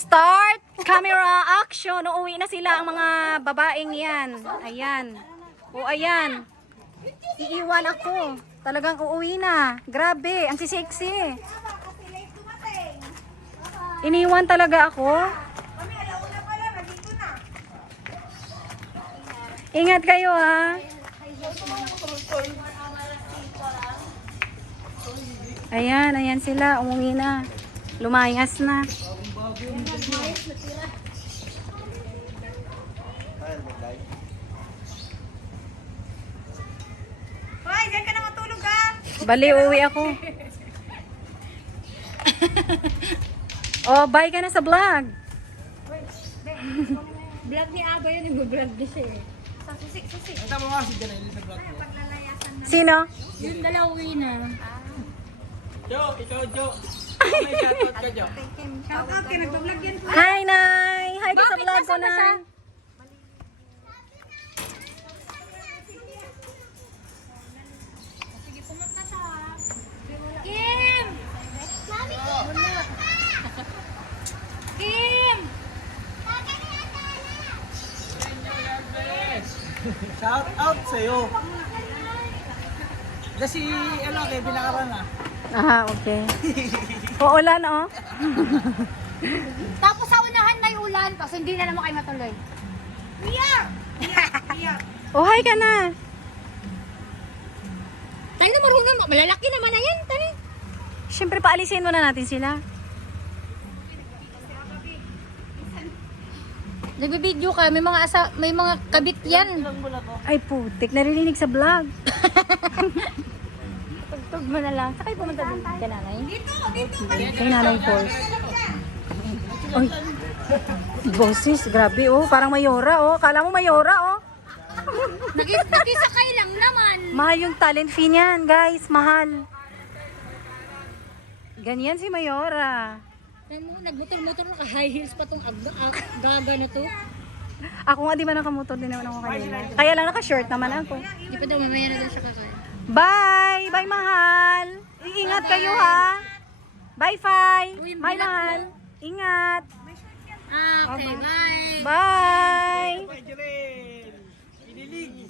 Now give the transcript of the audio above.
Start! Camera action! Uuwi na sila ang mga babaeng yan. Ayan. O ayan. Iiwan ako. Talagang uuwi na. Grabe, ang sisexy. Iniwan talaga ako. Ingat kayo ha. Ayan, ayan sila. Umuwi na. Lumayas na. Hoy, diyan ka na matulog ha. Bali, uuwi ako. Oh, bye ka na sa vlog. Vlog ni Aba yun, nag-vlog din siya eh. Sa susi. Ito mo nga si Janelle sa vlog mo. Sino? Yung dalawa na. Jo, ikaw Jo. May shoutout ka Jo. Shoutout kayo, nag-vlog yan po. Hi, Nay! Hi ka sa vlog ko, Nay. Sige, pumunta siya. Kim! Kim! Shout out sa'yo. Kasi ano kay binakaran na. Aha, okay. Uulan, oh. Tapos sa unahan may ulan, tapos hindi na naman kayo matuloy. Iyak! Oh, hi ka na. Tayo na marunong, malalaki naman na yan, tani. Siyempre, paalisin muna natin sila. Nagbibideo ka, may mga kabit yan. Ay, putik. Narinig sa vlog. Tugtog mo na lang. Sakay pumunta din ka nanay. Kay Nanay Force. Ay, boses. Grabe, oh. Parang mayora, oh. Kala mo mayora, oh. Nakisakay lang naman. Mahal yung talent fee niyan, guys. Mahal. Ganyan si Mayora. Nagmotor-motor na high heels pa tong gaga na to. Ako nga di ba nakamotor din naman ako kanina. Kaya lang naka-short naman ako. Di pa daw mamaya na daw siya kakain. Bye! Bye, mahal! Ingat kayo, ha? Bye, Fai! Uy, Bye, bilang mahal! Ingat! Okay, bye. Bye! Bye Janelle. Inilig.